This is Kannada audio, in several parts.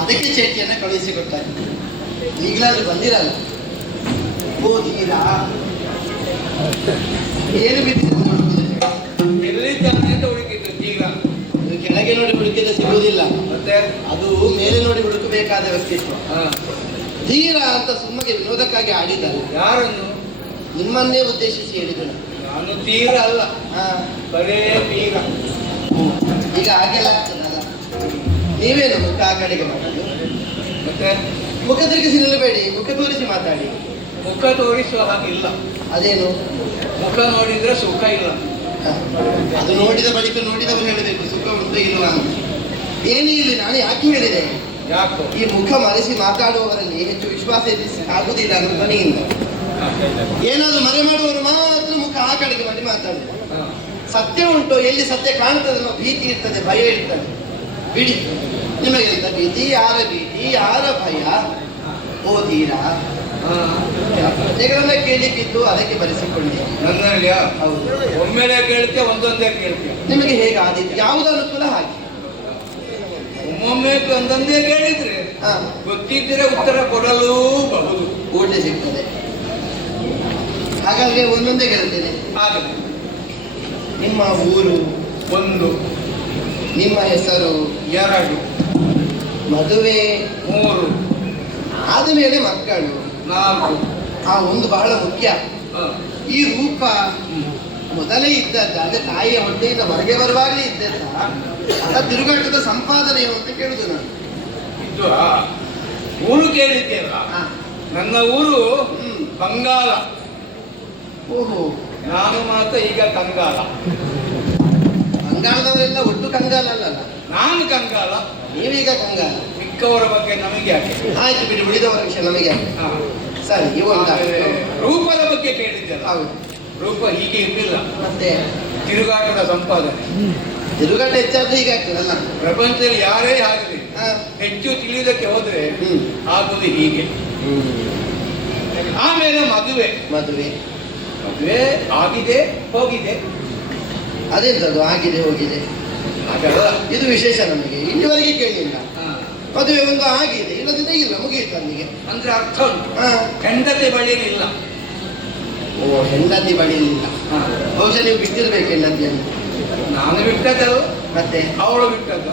ಅದಕ್ಕೆ ಚೇಟಿಯನ್ನು ಕಳುಹಿಸಿಕೊಟ್ಟಾರೆ. ಈಗಲಾದ್ರೂ ಬಂದಿರಲ್ಲ. ಓದಿರಾ ಏನು ಎಲ್ಲಿದ್ದಾನೆ ಅಂತ ಹುಡುಕಿದ್ದು. ಈಗ ಕೆಳಗೆ ನೋಡಿ ಹುಡುಕಿದ್ರೆ ಸಿಗುವುದಿಲ್ಲ, ಮತ್ತೆ ಅದು ಮೇಲೆ ನೋಡಿ ಹುಡುಕಬೇಕಾದ ವ್ಯಕ್ತಿತ್ವ. ಧೀರ ಅಂತ ಸುಮ್ಮಗೆ ವಿನೋದಕ್ಕಾಗಿ ಆಡಿದ್ದಾರೆ. ಯಾರನ್ನು? ನಿಮ್ಮನ್ನೇ ಉದ್ದೇಶಿಸಿ ಹೇಳಿದರು. ನಾನು ತೀರ ಅಲ್ಲ, ಬರೇ ತೀರ. ಈಗ ಹಾಗೆಲ್ಲ ಆಗ್ತದಲ್ಲ, ನೀವೇನು ಮುಖ ಆ ಕಡೆಗೆ ಮಾಡೋದು? ಮತ್ತೆ ಮುಖ ತಿರುಗಿಸಿ ನಿಲ್ಲಬೇಡಿ, ಮುಖ ತೋರಿಸಿ ಮಾತಾಡಿ. ಮುಖ ತೋರಿಸುವ ಹಾಗಿಲ್ಲ. ಅದೇನು? ಮುಖ ನೋಡಿದ್ರೆ ಸುಖ ಇಲ್ಲ. ಅದು ನೋಡಿದ ಬಳಿಕ ನೋಡಿದವರು ಹೇಳಬೇಕು ಸುಖ ಉಂಟು ಇಲ್ವಾ ಅಂತ. ಏನೇ ಇಲ್ಲಿ ನಾನು ಯಾಕೆ ಹೇಳಿದೆ, ಯಾಕೋ ಈ ಮುಖ ಮರೆಸಿ ಮಾತಾಡುವವರಲ್ಲಿ ಹೆಚ್ಚು ವಿಶ್ವಾಸ ಆಗುದಿಲ್ಲ ಅನ್ನೋ ಧ್ವನಿಯಿಂದ. ಏನಾದ್ರು ಮರೆ ಮಾಡುವವರು ಮಾತ್ರ ಮುಖ ಆ ಕಡೆಗೆ ಮಾಡಿ ಮಾತಾಡುದು. ಸತ್ಯ ಉಂಟು, ಎಲ್ಲಿ ಸತ್ಯ ಕಾಣ್ತದೆ ಅನ್ನೋ ಭೀತಿ ಇರ್ತದೆ, ಭಯ ಇರ್ತದೆ. ಬಿಡಿ, ನಿಮಗೆಂತ ಭೀತಿ? ಯಾರ ಭೀತಿ, ಯಾರ ಭಯ? ಓದೀರಾ? ಪ್ರಶ್ನೆಗಳನ್ನ ಕೇಳಿಕ್ಕಿದ್ದು ಅದಕ್ಕೆ ಬರೆಸಿಕೊಂಡೆ. ನನ್ನಲ್ಲಿಯಾ? ಹೌದು. ಒಮ್ಮೆಲೆ ಕೇಳ್ತೀಯ, ಒಂದೊಂದೇ ಕೇಳ್ತೀಯ. ನಿಮಗೆ ಹೇಗೆ ಆದಿತ್ತು? ಯಾವುದು ಅನುಕೂಲ ಹಾಗೆ. ಒಮ್ಮೊಮ್ಮೆ ಒಂದೊಂದೇ ಕೇಳಿದ್ರೆ ಗೊತ್ತಿದ್ರೆ ಉತ್ತರ ಕೊಡಲೂಬಹುದು, ಕೂಡಲೇ ಸಿಗ್ತದೆ. ಹಾಗಾಗಿ ಒಂದೊಂದೇ ಕೇಳ್ತೇನೆ. ಆಗಲಿ. ನಿಮ್ಮ ಊರು? ಒಂದು. ನಿಮ್ಮ ಹೆಸರು? ಎರಡು. ಮದುವೆ? ಮೂರು. ಆದ ಮೇಲೆ ಮಕ್ಕಳು? ನಾಲ್ಕು. ಆ ಒಂದು ಬಹಳ ಮುಖ್ಯ. ಈ ರೂಪ ಮೊದಲೇ ಇದ್ದದ್ದ, ಅಂದ್ರೆ ತಾಯಿಯ ಹೊಟ್ಟೆಯಿಂದ ಹೊರಗೆ ಬರುವಾಗಲೇ ಇದ್ದದ್ದ, ಅದ ತಿರುಗಾಟದ ಸಂಪಾದನೆಯು ಅಂತ ಕೇಳುದು ನಾನು. ಇದು ಊರು ಕೇಳಿದ್ದೇವ? ನನ್ನ ಊರು ಬಂಗಾಲ. ಓಹೋ, ನಾನು ಮಾತ್ರ ಈಗ ಕಂಗಾಲ. ಕಂಗಾಲದವರೆಲ್ಲ ಒಟ್ಟು ಕಂಗಾಲ ಅಲ್ಲಲ್ಲ? ನಾನು ಕಂಗಾಲ, ನೀವೀಗ ಕಂಗಾಲ. ಮಿಕ್ಕವರ ಬಗ್ಗೆ ನಮಗೆ ಯಾಕೆ? ಆಯ್ತು ಬಿಡಿ, ಉಳಿದವರ ವಿಷಯ ನಮಗೆ ಯಾಕೆ. ಸರಿ, ರೂಪದ ಬಗ್ಗೆ ಕೇಳಿದ್ದಲ್ಲ. ಹೌದು. ರೂಪ ಹೀಗೆ ಇರಲಿಲ್ಲ, ಮತ್ತೆ ತಿರುಗಾಟದ ಸಂಪಾದನೆ. ತಿರುಗಾಟ ಹೆಚ್ಚಾದ್ರೆ ಹೀಗಾಗ್ತದಲ್ಲ. ಪ್ರಪಂಚದಲ್ಲಿ ಯಾರೇ ಆಗಲಿ ಹೆಚ್ಚು ತಿಳಿಯುವುದಕ್ಕೆ ಹೋದ್ರೆ ಆಗುವುದು ಹೀಗೆ. ಆಮೇಲೆ ಮದುವೆ. ಮದುವೆ ಮದುವೆ ಆಗಿದೆ, ಹೋಗಿದೆ. ಅದೆಂತದ್ದು ಆಗಿದೆ ಹೋಗಿದೆ? ಹಾಗಲ್ಲ, ಇದು ವಿಶೇಷ. ನಮಗೆ ಇಲ್ಲಿವರೆಗೆ ಕೇಳಲಿಲ್ಲ. ಮದುವೆ ಒಂದು ಆಗಿದೆ, ಇಲ್ಲದಿದ್ದರೆ ಇಲ್ಲ, ಮುಗಿಯಿತು ಅಲ್ಲಿಗೆ. ಅಂದ್ರೆ ಅರ್ಥ ಉಂಟು. ಹೆಂಡತಿ ಬಳಿಯಲಿಲ್ಲ. ಓ, ಹೆಂಡತಿ ಬಳಿಯಲಿಲ್ಲ. ಬಹುಶಃ ನೀವು ಬಿಟ್ಟಿರ್ಬೇಕು ಹೆಂಡತಿಯನ್ನು. ನಾನು ಬಿಟ್ಟದ್ದು, ಮತ್ತೆ ಅವಳು ಬಿಟ್ಟದ್ದು.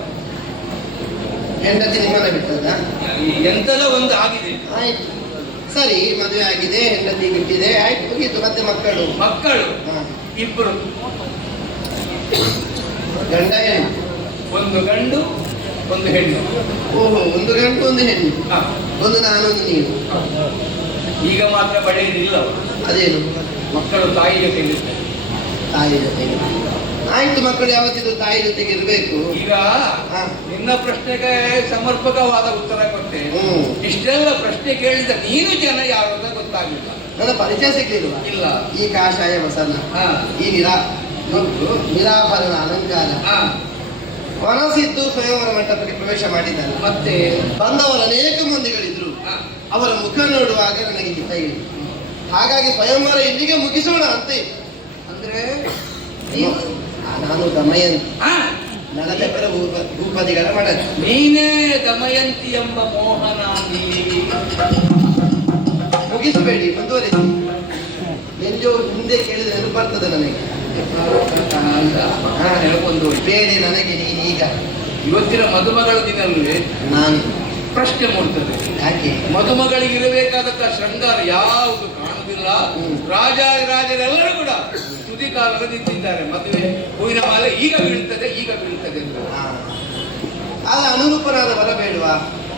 ಹೆಂಡತಿ ನಿಮ್ಮನ್ನ ಬಿಟ್ಟದ? ಎಂತದ ಒಂದು ಆಗಿದೆ. ಆಯ್ತು, ಸರಿ, ಮದುವೆ ಆಗಿದೆ, ಹೆಂಡತಿ ಬಿಟ್ಟಿದೆ, ಆಯ್ತು, ಮುಗೀತು. ಮತ್ತೆ ಮಕ್ಕಳು? ಮಕ್ಕಳು ಇಬ್ಬರು, ಗಂಡ ಹೆಣ್ಣು? ಒಂದು ಗಂಡು ಒಂದು ಹೆಣ್ಣು. ಓಹೋ, ಒಂದು ಗಂಡು ಒಂದು ಹೆಣ್ಣು. ಒಂದು ನಾನೊಂದು ನೀನು. ಈಗ ಮಾತ್ರ ಬಳೆಯಲಿಲ್ಲ. ಅದೇನು? ಮಕ್ಕಳು ತಾಯಿ ಜೊತೆಗಿರ್ತಾರೆ. ತಾಯಿ ಜೊತೆಗೆ? ಆಯ್ತು, ಮಕ್ಕಳು ಯಾವತ್ತಿದ್ರು ತಾಯಿ ಜೊತೆಗೆ ಇರಬೇಕು. ಈಗ ನಿನ್ನ ಪ್ರಶ್ನೆಗೆ ಸಮರ್ಪಕವಾದ ಉತ್ತರ ಕೊಟ್ಟೆ. ಇಷ್ಟೆಲ್ಲ ಪ್ರಶ್ನೆ ಕೇಳಿದ ನೀನು ಜನ ಯಾರು ಅಂತ ಗೊತ್ತಾಗಿಲ್ಲ. ನನ್ನ ಪರಿಚಯ ಸಿಗ್ಲಿಲ್ವ? ಇಲ್ಲ. ಈ ಕಾಷಾಯ ವಸನ, ಈ ನಿರಾಭರಣ ಅಲಂಕಾರ, ಮನಸ್ಸಿದ್ದು ಸ್ವಯಂವರ ಮಂಟಪಕ್ಕೆ ಪ್ರವೇಶ ಮಾಡಿದ್ದಾರೆ. ಮತ್ತೆ ಬಂದವರು ಅನೇಕ ಮಂದಿಗಳಿದ್ರು. ಹ. ಅವರ ಮುಖ ನೋಡುವಾಗ ನನಗೆ ಹಿತ ಇಲ್ಲ. ಹಾಗಾಗಿ ಸ್ವಯಂವರ ಇಲ್ಲಿಗೆ ಮುಗಿಸೋಣ ಅಂತ ಇತ್ತು. ಅಂದ್ರೆ ನಾನು ದಮಯಂತಿ, ಹ, ನಳಚಕ್ರ ಭೂಪದಿಗಳ ಮಡದಿ. ನೀನೇ ದಮಯಂತಿ ಎಂಬ ಮೋಹನ. ಮುಗಿಸಬೇಡಿ, ಮುಂದುವರಿಸಿ. ಎಂಜೋ ಹಿಂದೆ ಕೇಳಿದ್ರೆ ನೆನಪು ಬರ್ತದೆ ನನಗೆ. ಹೇಳ್ಕೊಂಡು ಬೇಡಿ ನನಗೆ ನೀನೀಗ. ಇವತ್ತಿನ ಮದುಮಗಳ ದಿನವೇ ನಾನು ಪ್ರಶ್ನೆ ಮೂಡ್ತದೆ. ಯಾಕೆ? ಮದುಮಗಳಿಗೆ ಇರಬೇಕಾದಂತ ಶೃಂಗಾರ ಯಾವುದು ಕಾಣುವುದಿಲ್ಲ. ರಾಜರೆಲ್ಲರೂ ಕೂಡ ತುದಿ ಕಾಲದ ನಿಂತಿದ್ದಾರೆ. ಮದುವೆ ಹೂವಿನ ಮಾಲೆ ಈಗ ಬೀಳ್ತದೆ ಅಂತ. ಆದ್ರೆ ಅನುರೂಪನಾದ ವರ ಬೇಡವಾ?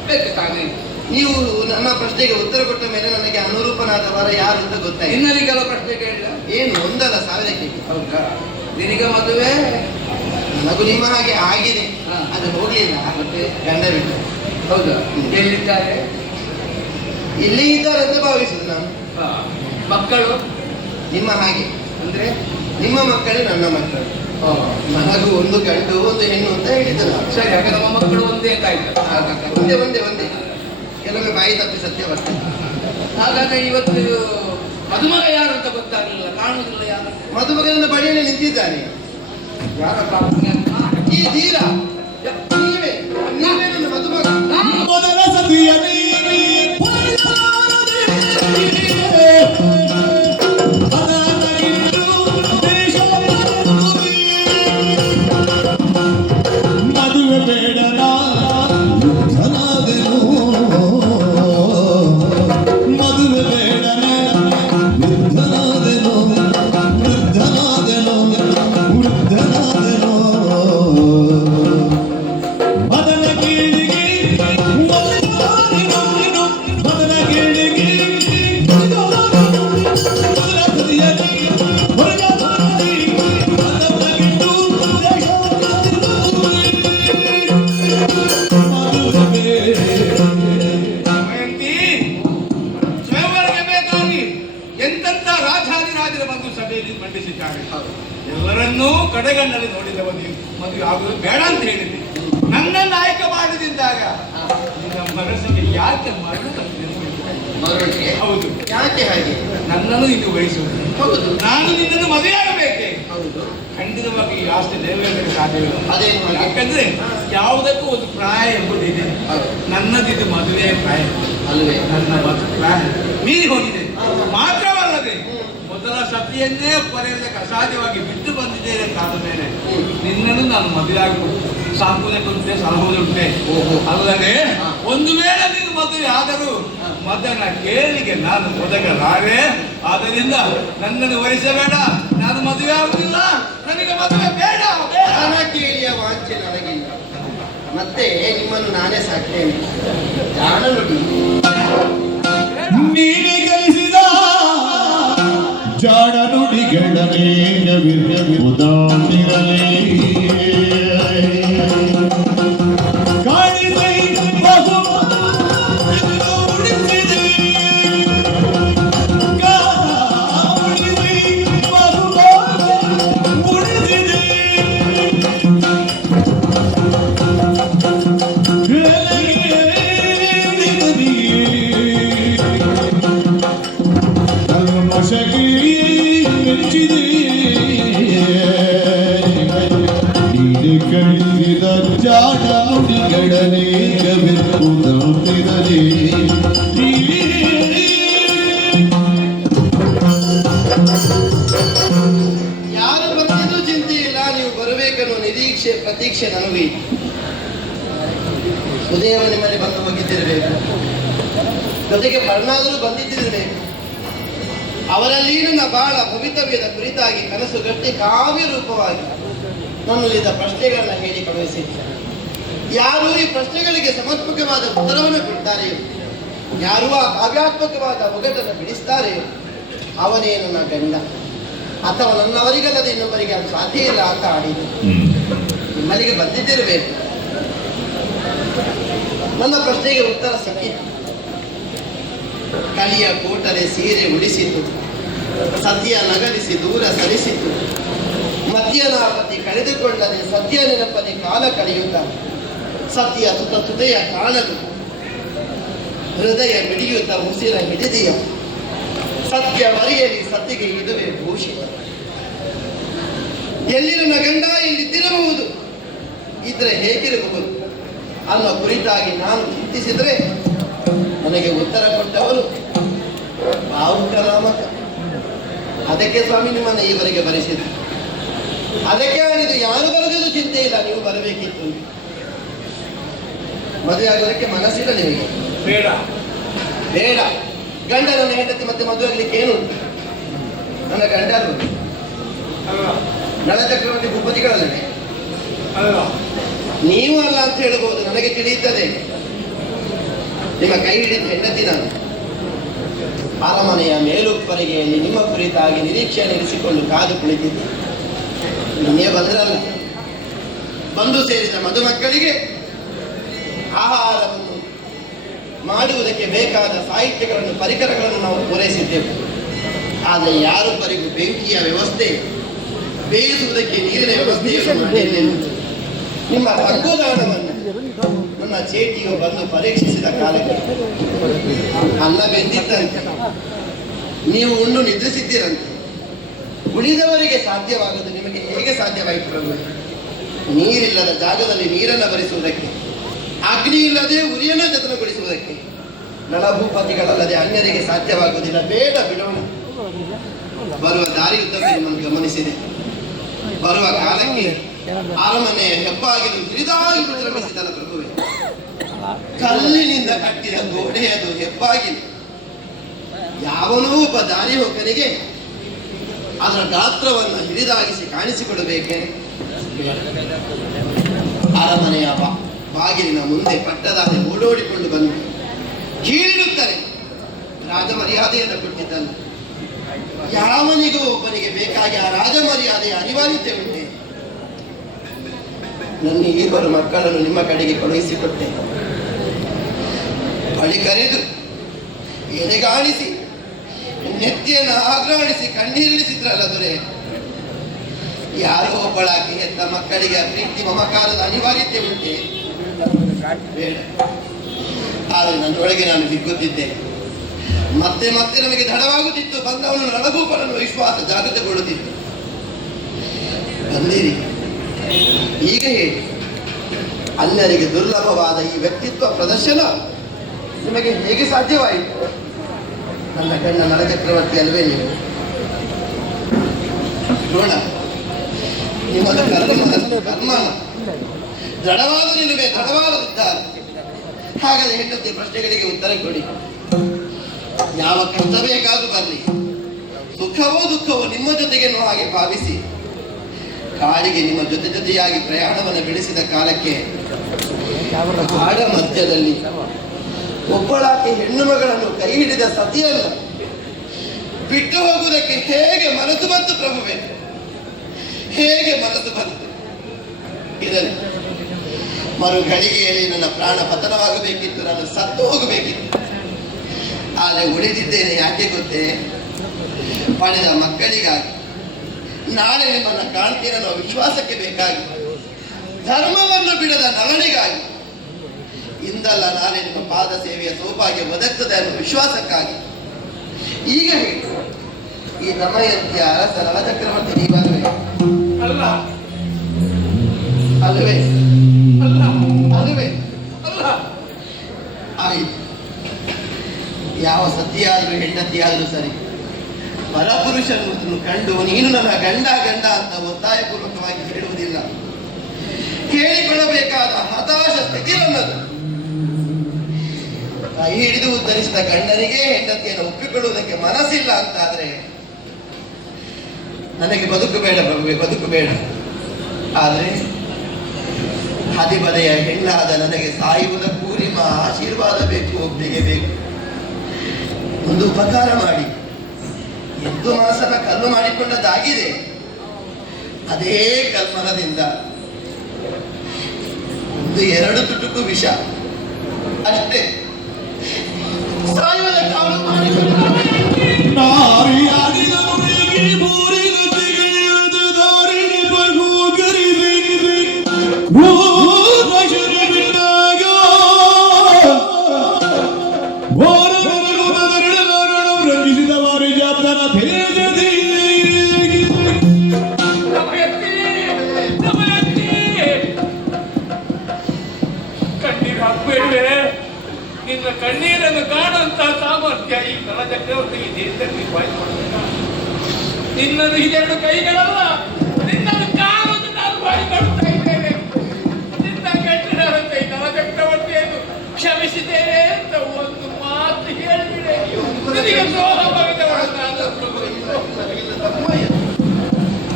ಬೇಕು ತಾನೇ. ನೀವು ನನ್ನ ಪ್ರಶ್ನೆಗೆ ಉತ್ತರ ಕೊಟ್ಟ ಮೇಲೆ ನನಗೆ ಅನುರೂಪನಾದ ವರ ಯಾರು ಅಂತ ಗೊತ್ತಾಯ್ತು. ಇನ್ನರಿಗೆಲ್ಲ ಪ್ರಶ್ನೆ ಕೇಳಿಲ್ಲ. ಏನು ಒಂದಲ್ಲ, ಸಾವಿರಕ್ಕೆ. ಹೌದಾ? ನಿನಗೆ ಮದುವೆ? ನನಗೂ ನಿಮ್ಮ ಹಾಗೆ ಆಗಿದೆ. ಹಾ. ಅದು ಹೋಗ್ಲಿಲ್ಲ. ಮತ್ತೆ ಗಂಡ ಬಿಟ್ಟು. ಹೌದಾ? ಎಲ್ಲಿದ್ದಾರೆ? ಇಲ್ಲಿ ಇದ್ದಾರೆ ಅಂತ ಭಾವಿಸುದು ನಾನು. ಹಾ. ಮಕ್ಕಳು ನಿಮ್ಮ ಹಾಗೆ ಅಂದ್ರೆ ನಿಮ್ಮ ಮಕ್ಕಳೇ ನನ್ನ ಮಕ್ಕಳು. ನನಗೂ ಒಂದು ಗಂಡು ಒಂದು ಹೆಣ್ಣು ಅಂತ ಹೇಳಿದ್ದು ನಾನು. ಸರಿ, ಹಾಗೆ ನಮ್ಮ ಮಕ್ಕಳು ಒಂದೇ ತಾಯ್ತು. ಒಂದೇ ಕೆಲವೊಮ್ಮೆ ಬಾಯಿ ತಪ್ಪಿ ಸತ್ಯ ಬರ್ತದೆ. ಹಾಗಾದ್ರೆ ಇವತ್ತು ಮದುಮಗ ಯಾರು ಅಂತ ಗೊತ್ತಾಗಲಿಲ್ಲ, ಕಾಣುವುದಿಲ್ಲ ಯಾರು. ಮದುಮಗನ ಬಳಿಯಲ್ಲಿ ನಿಂತಿದ್ದಾನೆ. ಯಾರಪ್ಪ? ಈ ಧೀರ ನೀವೇ ನನ್ನ ಮದುಮಗ. ಮೊದಲ ಸತಿಯ ಮದುವೆ ಬೇಡನಾ ಯುದ್ಧನಾದೆನು, ಮದುವೆ ಬೇಡನಾ ಯುದ್ಧನಾದೆನು, ವೃದ್ಧನಾದೆನು ವೃದ್ಧನಾದೆನು. ಮದನ ಕೀಳಿಗೆ ಮದನ ಕೀಳಿಗೆ ದಮಯಂತಿ, ಸ್ವಯಂವರಕ್ಕೆ ಬೇಕಾಗಿ ಎಂತೆಂತ ರಾಜಾದಿರಾಜರ ಬಂದು ಸಭೆಯಲ್ಲಿ ಮಂಡಿಸಿದ್ದಾರೆ. ಎಲ್ಲರನ್ನೂ ಕಡೆಗಣ್ಣಲ್ಲಿ ನೋಡಿದ ಮದುವೆ ಆಗುವುದು ಬೇಡ ಅಂತ ಹೇಳಿದೆ. ನನ್ನ ನಾಯಕ ಮಾಡದಿದ್ದಾಗ ನಿನ್ನ ಮನಸ್ಸಿಗೆ ಯಾಕೆ ಮರುಳಿಗೆ ಹೌದು, ಯಾಕೆ ಹಾಗೆ? ನನ್ನನ್ನು ಇದು ಬಯಸುವುದು. ಹೌದು, ನಾನು ನಿನ್ನನ್ನು ಮದುವೆಯಾಗಬೇಕೆ? ಹೌದು. ಖಂಡಿತವಾಗಿ ಈ ಆಸ್ತಿ ನೆರವೇರಲಿಕ್ಕೆ ಸಾಧ್ಯವಿಲ್ಲ. ಅದೇನು ಹಾಗೆ? ಯಾಕಂದ್ರೆ ಯಾವುದಕ್ಕೂ ಒಂದು ಪ್ರಾಯ ಎಂಬುದಿದೆ. ನನ್ನದಿದು ಮದುವೆ ಪ್ರಾಯ ಅಲ್ವೇ? ನನ್ನ ಪ್ರಾಯ ಮೀರಿ ಹೋಗಿದೆ. ಮಾತ್ರವಲ್ಲದೆ ಮೊದಲ ಸತಿಯನ್ನೇ ಪಡೆಯಲಿಕ್ಕೆ ಅಸಾಧ್ಯವಾಗಿ ಬಿಟ್ಟು ಬಂದಿದ್ದೇನೆ ಅಂತಾದ ಮೇಲೆ ನಿನ್ನನ್ನು ನಾನು ಮದುವೆಯಾಗಬಹುದು. ಸಾಕುವುದಕ್ಕುಂಟೆ, ಸಲಹುವುದುಂಟೆ. ಅಲ್ಲದೆ ಒಂದು ವೇಳೆ ನೀನು ಮದುವೆ ಆದರೂ ಮದನ ಕೇಳಿಗೆ ನಾನು ಒದಗಲಾರೆ. ಆದ್ದರಿಂದ ನನ್ನನ್ನು ವರಿಸಬೇಡ. ನಾನು ಮದುವೆ ಆಗುವುದಿಲ್ಲ. ನನಗೆ ಮದುವೆ ಬೇಡ. ಹಣ ಕೇಳಿಯ ವಾಂಛೆ ನನಗಿಲ್ಲ. ಮತ್ತೆ ನಿಮ್ಮನ್ನು ನಾನೇ ಸಾಕ್ತೇನೆ. ಜಾಣ ನುಡಿ. ನೀನೆ ಗಳಿಸಿದ ಜಾಣ ನುಡಿಗಳ ಉದಾಹರಣೆ ಕಾಣಿಸೈ ಬಹು ಉಳಿಸಿದೆ, ಉಳಿಸಿ ಬಹು ಉಳಿಸಿದೆ. ಕಲ್ಮಶಗಿ ಮೆಚ್ಚಿದೆ, ನೀನೆ ಕಳಿಸಿದ ಜಾಣ ನುಡಿಗಳನೇಕ ಬೆಕ್ಕುತ್ತಿರಲಿ. ಯಾರು ಬಂದಿದ್ದು ಚಿಂತೆ ಇಲ್ಲ. ನೀವು ಬರಬೇಕನ್ನೋ ನಿರೀಕ್ಷೆ ಪ್ರತೀಕ್ಷೆ ನನಗೂ ಇದೆ. ಉದಯವ ನಿಮ್ಮಲ್ಲಿ ಬಂದು ಹೋಗಿದ್ದಿರಬೇಕು. ಜೊತೆಗೆ ಪರ್ಣಾದರೂ ಬಂದಿದ್ದಿರಬೇಕು. ಅವರಲ್ಲಿ ನನ್ನ ಬಾಳ ಭವಿತವ್ಯದ ಕುರಿತಾಗಿ ಕನಸು ಗಟ್ಟಿ ಕಾವ್ಯ ರೂಪವಾಗಿ ನನ್ನಲ್ಲಿದ್ದ ಪ್ರಶ್ನೆಗಳನ್ನು ಹೇಳಿ ಕಳುಹಿಸಿದ್ದಾರೆ. ಯಾರು ಈ ಪ್ರಶ್ನೆಗಳಿಗೆ ಸಮರ್ಪಕವಾದ ಉತ್ತರವನ್ನು ಕೊಡ್ತಾರೆಯೋ, ಯಾರು ಆ ಕಾವ್ಯಾತ್ಮಕವಾದ ಒಗಟನ್ನು ಬಿಡಿಸ್ತಾರೆಯೋ ಅವನೇ ನನ್ನ ಗಂಡ. ಅಥವಾ ನನ್ನವರಿಗಲ್ಲದೆ ಇನ್ನೊಬ್ಬರಿಗೆ ಅದು ಸಾಧ್ಯ ಇಲ್ಲ ಅಂತ ಆಡಿದೆ. ನಿಮ್ಮಲ್ಲಿಗೆ ಬಂದಿದ್ದಿರಬೇಕು. ನನ್ನ ಪ್ರಶ್ನೆಗೆ ಉತ್ತರ ಸಿಕ್ಕಿತು. ಕಲಿಯ ಕೋಟರೆ ಸೀರೆ ಉಳಿಸಿತು, ಸದ್ಯ ನಗಲಿಸಿ ದೂರ ಸರಿಸಿತು. ಮದ್ಯನಾಪತಿ ಕಳೆದುಕೊಳ್ಳದೆ ಸತ್ಯ ನೆನಪದೆ ಕಾಲ ಕಳೆಯುತ್ತಾನೆ. ಸತ್ಯ ತುತೆಯ ಕಾಣದು ಹೃದಯ ಮಿಡಿಯುತ್ತ ಉಸಿರ ಹಿಡಿದೆಯ ಸತ್ಯ ಮರೆಯಲಿ ಸತ್ಯಗೆ ಇದುವೇ ಭೂಷಿತ. ಎಲ್ಲಿ ನನ್ನ ಗಂಡ ಎಲ್ಲಿದ್ದಿರಬಹುದು, ಇದ್ರೆ ಹೇಗಿರಬಹುದು ಅನ್ನೋ ಕುರಿತಾಗಿ ನಾನು ಚಿಂತಿಸಿದ್ರೆ ನನಗೆ ಉತ್ತರ ಕೊಟ್ಟವರು ಭಾವುಕ ನಾಮಕ. ಅದಕ್ಕೆ ಸ್ವಾಮಿ ನಿಮ್ಮನ್ನು ಈವರೆಗೆ ಬರೆಸಿದ್ರು. ಅದಕ್ಕೆ ಹೇಳಿದ್ದು ಯಾರು ಬರೆದಿದ್ದು ಚಿಂತೆ ಇಲ್ಲ, ನೀವು ಬರಬೇಕಿತ್ತು. ಮದುವೆ ಆಗೋದಕ್ಕೆ ಮನಸ್ಸಿಲ್ಲ ನಿಮಗೆ? ಬೇಡ ಬೇಡ. ಗಂಡ ನನ್ನ ಹೆಂಡತಿ ಮತ್ತೆ ಮದುವೆ ಆಗ್ಲಿಕ್ಕೆ ಏನು? ನನ್ನ ಗಂಡ ಅಲ್ಲ ನಳಚಕ್ರವರ್ತಿ ಭೂಪತಿಗಳಲ್ಲೇ. ಅಲ್ಲ ನೀವು ಅಲ್ಲ ಅಂತ ಹೇಳ್ಬೋದು, ನನಗೆ ತಿಳಿಯುತ್ತದೆ. ನಿಮ್ಮ ಕೈ ಹಿಡಿದ ಹೆಂಡತಿ ನಾನು. ಅರಮನೆಯ ಮೇಲುಪ್ಪರಿಗೆಯಲ್ಲಿ ನಿಮ್ಮ ಕುರಿತಾಗಿ ನಿರೀಕ್ಷೆ ಇರಿಸಿಕೊಂಡು ಕಾದು ಕುಳಿತಿದ್ದೆ. ನೀವೇ ಬಂದ್ರಲ್ಲ. ಬಂದು ಸೇರಿದ ಮದುಮಕ್ಕಳಿಗೆ ಆಹಾರವನ್ನು ಮಾಡುವುದಕ್ಕೆ ಬೇಕಾದ ಸಾಹಿತ್ಯಗಳನ್ನು ಪರಿಕರಗಳನ್ನು ನಾವು ಪೂರೈಸಿದ್ದೆವು. ಆದರೆ ಯಾರೊಬ್ಬರಿಗೂ ಬೆಂಕಿಯ ವ್ಯವಸ್ಥೆ, ಬೇಯಿಸುವುದಕ್ಕೆ ನೀರಿನ ವ್ಯವಸ್ಥೆಯನ್ನು ಮಾಡಿದ್ದೆವು. ನಿಮ್ಮ ಹಕ್ಕುದಾನವನ್ನು ನನ್ನ ಚೇಟಿಯು ಬಂದು ಪರೀಕ್ಷಿಸಿದ ಕಾಲಕ್ಕೆ ಅನ್ನ ಬೆಂದಿದ್ದಂತೆ, ನೀವು ಉಂಡು ನಿದ್ರಿಸಿದ್ದೀರಂತೆ. ಉಳಿದವರಿಗೆ ಸಾಧ್ಯವಾಗದು ನಿಮಗೆ ಹೇಗೆ ಸಾಧ್ಯವಾಯಿತು ಪ್ರಭು? ನೀರಿಲ್ಲದ ಜಾಗದಲ್ಲಿ ನೀರನ್ನು ಭರಿಸುವುದಕ್ಕೆ, ಅಗ್ನಿ ಇಲ್ಲದೆ ಉರಿಯನ್ನು ಜತನಗೊಳಿಸುವುದಕ್ಕೆ ನಳಭೂಪತಿಗಳಲ್ಲದೆ ಅನ್ಯರಿಗೆ ಸಾಧ್ಯವಾಗುವುದಿಲ್ಲ. ಬೇಡ, ಬಿಡೋಣ. ಬರುವ ದಾರಿಯುದ್ದಕ್ಕೆ ನಿಮ್ಮನ್ನು ಗಮನಿಸಿದೆ. ಬರುವ ಕಾಲಕ್ಕೆ ಅರಮನೆಯ ಹೆಬ್ಬಾಗಿಲು ಹಿರಿದಾಗಿ ವಿಜೃಂಭಿಸಿದನ ಪ್ರಭುವೆ. ಕಲ್ಲಿನಿಂದ ಕಟ್ಟಿದ ಗೋಡೆಯದು ಹೆಬ್ಬಾಗಿಲು. ಯಾವನೋ ಒಬ್ಬ ದಾರಿ ಹೋಗನಿಗೆ ಅದರ ಗಾತ್ರವನ್ನು ಹಿರಿದಾಗಿಸಿ ಕಾಣಿಸಿಕೊಡಬೇಕೆ? ಅರಮನೆಯ ಬಾಗಿಲಿನ ಮುಂದೆ ಪಟ್ಟದಾದೆ ಓಡೋಡಿಕೊಂಡು ಬಂದು ಕೀಳಿಡುತ್ತಾರೆ. ರಾಜ ಮರ್ಯಾದೆಯನ್ನು ಕೊಟ್ಟಿದ್ದಲ್ಲ. ಯಾವನಿಗೂ ಒಬ್ಬನಿಗೆ ಬೇಕಾಗಿ ಆ ರಾಜ ಮರ್ಯಾದೆಯ ಅನಿವಾರ್ಯತೆ ಉಂಟೆ. ನನ್ನ ಇಬ್ಬರು ಮಕ್ಕಳನ್ನು ನಿಮ್ಮ ಕಡೆಗೆ ಕಳುಹಿಸಿಕೊಟ್ಟೆ. ಬಳಿ ಕರೆದು ಎದೆಗಾಣಿಸಿ ನೆತ್ತಿಯನ್ನು ಆಗ್ರಾಣಿಸಿ ಕಣ್ಣೀರಿಳಿಸಿದ್ರಲ್ಲ ದೊರೆ. ಯಾರೋ ಒಬ್ಬಳಾಗಿ ಹೆತ್ತ ಮಕ್ಕಳಿಗೆ ಪ್ರೀತಿ ಮಮಕಾರದ ಅನಿವಾರ್ಯತೆ ಉಂಟೆ? ಬೇಡ. ಆದರೆ ನನ್ನೊಳಗೆ ನಾನು ಹಿಗ್ಗುತ್ತಿದ್ದೆ. ಮತ್ತೆ ಮತ್ತೆ ನಮಗೆ ದೃಢವಾಗುತ್ತಿತ್ತು. ಬಂದವನು ನಳಭೂಪನನ್ನು ವಿಶ್ವಾಸ ಜಾಗೃತಗೊಳ್ಳುತ್ತಿತ್ತು. ಬಂದಿರಿ, ಈಗ ಹೇಳಿ, ಅನ್ಯರಿಗೆ ದುರ್ಲಭವಾದ ಈ ವ್ಯಕ್ತಿತ್ವ ಪ್ರದರ್ಶನ ನಿಮಗೆ ಹೇಗೆ ಸಾಧ್ಯವಾಯಿತು? ನನ್ನ ಗಂಡ ನಳಚಕ್ರವರ್ತಿ ಅಲ್ವೇ ನೀವು? ನೋಡ, ನಿಮ್ಮದು ಕರ್ಮ ದೃಢವಾದ ನಿಲುವೆ, ದೃಢವಾದದಿದ್ದಾರೆ. ಹಾಗಾದರೆ ಹೆಂಡತಿ ಪ್ರಶ್ನೆಗಳಿಗೆ ಉತ್ತರ ಕೊಡಿ. ಯಾವ ಕಷ್ಟ ಬೇಕಾದ್ರೂ ಬರಲಿ, ಸುಖವೋ ದುಃಖವೋ ನಿಮ್ಮ ಜೊತೆಗೇನೋ ಹಾಗೆ ಭಾವಿಸಿ ಕಾಡಿಗೆ ನಿಮ್ಮ ಜೊತೆಯಾಗಿ ಪ್ರಯಾಣವನ್ನು ಬೆಳೆಸಿದ ಕಾಲಕ್ಕೆ ಕಾಡ ಮಧ್ಯದಲ್ಲಿ ಒಬ್ಬಳಾಕೆ ಹೆಣ್ಣು ಮಗಳನ್ನು ಕೈ ಹಿಡಿದ ಸತಿಯಲ್ಲ ಬಿಟ್ಟು ಹೋಗುವುದಕ್ಕೆ ಹೇಗೆ ಮನಸ್ಸು ಬಂತು ಪ್ರಭುವೆ? ಹೇಗೆ ಮನಸ್ಸು ಬಂತು? ಇದರಲ್ಲಿ ಮರು ಗಳಿಗೆಯಲ್ಲಿ ನನ್ನ ಪ್ರಾಣ ಪತನವಾಗಬೇಕಿತ್ತು, ನಾನು ಸತ್ತು ಹೋಗಬೇಕಿತ್ತು. ಆದರೆ ಉಳಿದಿದ್ದೇನೆ ಯಾಕೆ ಗೊತ್ತೇ? ಪಡೆದ ಮಕ್ಕಳಿಗಾಗಿ, ನಾಳೆ ನಿಮ್ಮನ್ನು ಕಾಣ್ತೀರ ಅನ್ನೋ ವಿಶ್ವಾಸಕ್ಕೆ ಬೇಕಾಗಿ, ಧರ್ಮವನ್ನು ಬಿಡದ ನರನಿಗಾಗಿ, ಇಂದಲ್ಲ ನಾಳೆ ನಿಮ್ಮ ಪಾದ ಸೇವೆಯ ಸೌಭಾಗ್ಯ ಬದುಕ್ತದೆ ಅನ್ನೋ ವಿಶ್ವಾಸಕ್ಕಾಗಿ. ಈಗ ಹೇಳಿ, ಈ ದಮಯಂತಿಯ ಅರಸ ನಳಚಕ್ರವರ್ತಿ ನೀವಲ್ವೇ? ಅಲ್ಲ ಅಲ್ವೇ? ಅಲ್ಲ ಅಲ್ವೇ? ಅಲ್ಲ. ಆಯಿತು, ಯಾವ ಸತಿಯಾದ್ರೂ ಹೆಂಡತಿಯಾದ್ರೂ ಸರಿ, ಪರಪುರುಷನನ್ನು ಕಂಡು ನೀನು ನನ್ನ ಗಂಡ ಗಂಡ ಅಂತ ಒತ್ತಾಯಪೂರ್ವಕವಾಗಿ ಹೇಳುವುದಿಲ್ಲ. ಕೇಳಿಕೊಳ್ಳಬೇಕಾದ ಹತಾಶ ಸ್ಥಿತಿ ನನ್ನದು. ಕೈ ಹಿಡಿದು ಉದ್ಧರಿಸಿದ ಗಂಡನಿಗೆ ಹೆಂಡತಿಯನ್ನು ಒಪ್ಪಿಕೊಳ್ಳುವುದಕ್ಕೆ ಮನಸ್ಸಿಲ್ಲ ಅಂತಾದ್ರೆ ನನಗೆ ಬದುಕು ಬೇಡ ಪ್ರಭುವೆ, ಬದುಕು ಬೇಡ. ಆದರೆ ಹದಿಬದೆಯ ಹೆಣ್ಣಾದ ನನಗೆ ಸಾಯುವುದಕ್ಕೂ ನಿಮ್ಮ ಆಶೀರ್ವಾದ ಬೇಕು, ಒಪ್ಪಿಗೆ ಬೇಕು. ಒಂದು ಉಪಕಾರ ಮಾಡಿ, ಎದ್ದು ಮನಸ್ಸನ್ನ ಕಲ್ಲು ಮಾಡಿಕೊಂಡದ್ದಾಗಿದೆ. ಅದೇ ಕಲ್ಮನದಿಂದ ಒಂದು 2 ತುಟುಕು ವಿಷ ಅಷ್ಟೇ, ಸಾಯುವುದಕ್ಕೆ ಅವನು ಮಾಡಿಕೊಂಡ. ನಾರಿಯಾಡಿದನು ವೇಗಿ ಬೋರಿನ ತೆಗೆಯುವುದು ದಾರಿಣಿ ಕಣ್ಣೀರನ್ನು ಕಾಣುವಂತಹ ಸಾಮರ್ಥ್ಯ ಈ ನಳಚಕ್ರವರ್ತಿಗೆ ದೇಶದಲ್ಲಿ ನಿನ್ನದು ಇದೆರಡು ಕೈಗಳಲ್ಲ, ನಿನ್ನನ್ನು ಕಾಣುವುದು ನಾನು ಬಾಯಿಕೊಳ್ತಾ ಇದ್ದೇನೆ. ನಿನ್ನ ಕೆಟ್ಟದಂತೆ ಈ ನಳಚಕ್ರವರ್ತಿಯನ್ನು ಕ್ಷಮಿಸಿದ್ದೇನೆ ಅಂತ ಒಂದು ಮಾತು ಹೇಳಿಬಿಡೆ. ನಿನಗೆ ದ್ರೋಹ ಬಗೆದವರನ್ನು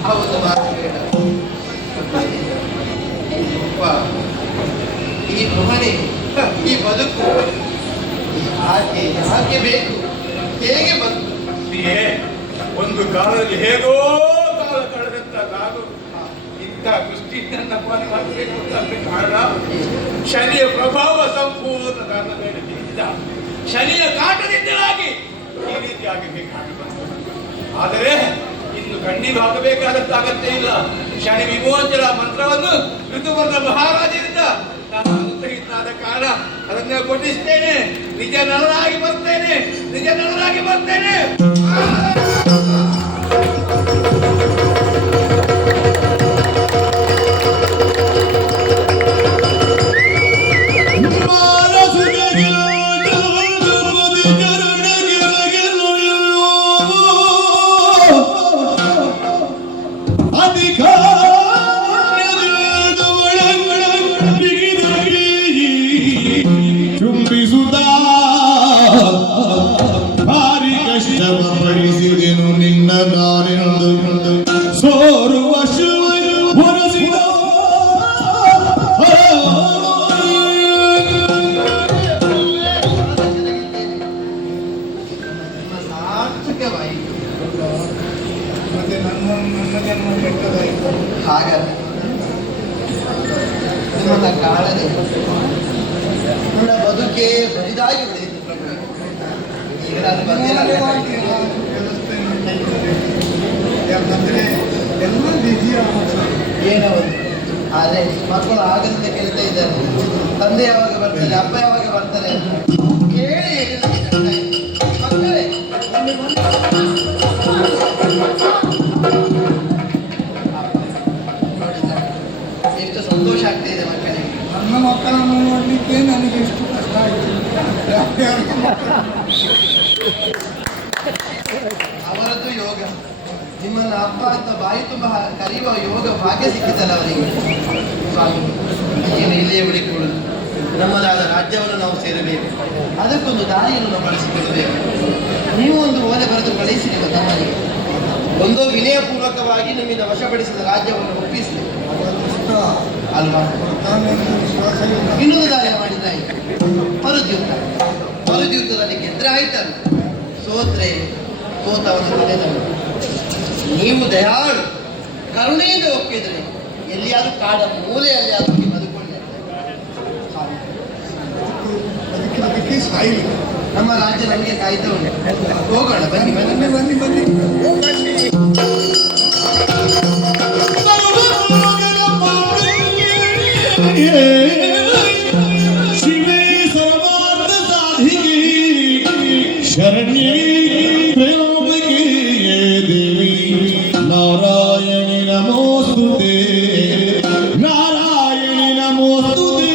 ಹೌದು ಮಾತು ಬೇಡ. ಈ ಭ್ರಮಣೆ, ಈ ಬದುಕು ಯಾಕೆ ಬೇಕು, ಹೇಗೆ ಬಂತು? ಒಂದು ಕಾಲದಲ್ಲಿ ಹೇಗೋ ಕಾಲ ಕಳೆದಂತ ನಾನು ಇಂಥ ದೃಷ್ಟಿಯಿಂದ ಮಾಡಬೇಕು ಅಂತ ಕಾರಣ ಶನಿಯ ಪ್ರಭಾವ ಸಂಪೂರ್ಣ ನನ್ನ ಮೇಲೆ ಬೀರಿದ. ಶನಿಯ ಕಾಟದಿಂದಲಾಗಿ ಈ ರೀತಿಯಾಗಿ ಬೇಕಾಗಿ ಬಂತು. ಆದರೆ ಇನ್ನು ಕಣ್ಣೀರು ಹಾಕಬೇಕಾದಂತ ಅಗತ್ಯ ಇಲ್ಲ. ಶನಿ ವಿಮೋಚನ ಮಂತ್ರವನ್ನು ಋತುವರ್ಣ ಮಹಾರಾಜರಿಂದ ನಾನು ಅನುಗ್ರಹಿಸಿದ ಕಾರಣ ಅದನ್ನು ಕೊಟ್ಟಿಸ್ತೇನೆ. ನಿಜ ನಳನಾಗಿ ಬರ್ತೇನೆ, ನಿಜ ನಳನಾಗಿ ಬರ್ತೇನೆ. ಪಡಿಸಿದೆನು ನಿನ್ನ ನಾನೆಂದು ಸೋರುವ ಹೊರಸಿದ ಸಾರ್ಥಕವಾಯಿತು. ಮತ್ತೆ ನನ್ನ ಜನ್ಮ ಕೆಟ್ಟದಾಯಿತು. ಹಾಗಲ್ಲ, ನಿಮ್ಮನ್ನ ಕಾಣದೆ ನನ್ನ ಬದುಕೇ ಬರಿದಾಗಿ ಉಳಿಯಿತು ಪ್ರಭು. ಈಗ ನಾನು ಬಂದಿಲ್ಲ. ಯಾಕಂದ್ರೆ ಎಲ್ಲ ಬಿಜಿಯ ಏನವರು ಆದ್ರೆ ಮಕ್ಕಳು ಆಗಂತ ಕೇಳ್ತಾ ಇದ್ದಾರೆ. ತಂದೆ ಯಾವಾಗ ಬರ್ತಾರೆ, ಅಪ್ಪ ಯಾವಾಗ ಬರ್ತಾರೆ ಕೇಳಿ ಮಕ್ಕಳೇ ಎಷ್ಟು ಸಂತೋಷ ಆಗ್ತಾ ಇದೆ ಮಕ್ಕಳಿಗೆ. ನನ್ನ ಮಕ್ಕಳನ್ನು ನೋಡ್ಲಿಕ್ಕೆ ನನಗೆ ಎಷ್ಟು ಕಷ್ಟ ಆಯಿತು. ಅವರದ್ದು ಯೋಗ, ನಿಮ್ಮನ್ನ ಅಪ್ಪ ಅಂತ ಬಾಯಿ ತುಂಬ ಕರೆಯುವ ಯೋಗ ಭಾಗ್ಯ ಸಿಕ್ಕಿದ್ದಲ್ಲ ಅವರಿಗೆ. ಸ್ವಾಮಿ, ಏನು ಇಲ್ಲಿಯೇ ಉಳಿಕೊಳ್ಳುದು, ನಮ್ಮದಾದ ರಾಜ್ಯವನ್ನು ನಾವು ಸೇರಬೇಕು, ಅದಕ್ಕೊಂದು ದಾರಿಯನ್ನು ನಾವು ಬಳಸಿಕೊಳ್ಳಬೇಕು. ನೀವು ಒಂದು ಓಲೆ ಬರೆದು ಕಳಿಸಿ ನಿಮ್ಮ ತಮ್ಮನಿಗೆ, ಒಂದೋ ವಿನಯಪೂರ್ವಕವಾಗಿ ನಿಮ್ಮಿಂದ ವಶಪಡಿಸಿದ ರಾಜ್ಯವನ್ನು ಒಪ್ಪಿಸಿ ಅಲ್ವಾ. ಇನ್ನೊಂದು ದಾರಿ ಮಾಡಿದ್ರೆ ಮರುದ್ಯುದ್ಧ, ಮರುದ್ಯುದ್ಧದಲ್ಲಿ ಗೆದ್ರೆ ಆಯ್ತಲ್ಲ, ಸೋತ್ರೆ ಸೋತವನ್ನು ತಲೆದಳು. ನೀವು ದಯಾಳು ಕರುಣೆಯಿಂದ ಒಪ್ಪಿದ್ರೆ ಎಲ್ಲಿಯಾದ್ರೂ ಕಾಡ ಮೂಲೆಯಲ್ಲಿ ಆದ್ರೂ ಬದುಕೊಂಡೆ ಅದಕ್ಕೆ ಸಾಯಿಲಿ. ನಮ್ಮ ರಾಜ್ಯ ನಮಗೆ ಕಾಯ್ತಾ ಉಂಟು. ಹೋಗೋಣ, ಬನ್ನಿ ಬನ್ನಿ ಬನ್ನಿ ಬನ್ನಿ. ಶಿವೇ ಸರ್ವಾರ್ಥ ಸಾಧಿಕೆ ಶರಣ್ಯೇ ತ್ರ್ಯಂಬಕೆ ದೇವಿ ನಾರಾಯಣಿ ನಮೋಸ್ತುತೆ, ನಾರಾಯಣಿ ನಮೋಸ್ತುತೆ.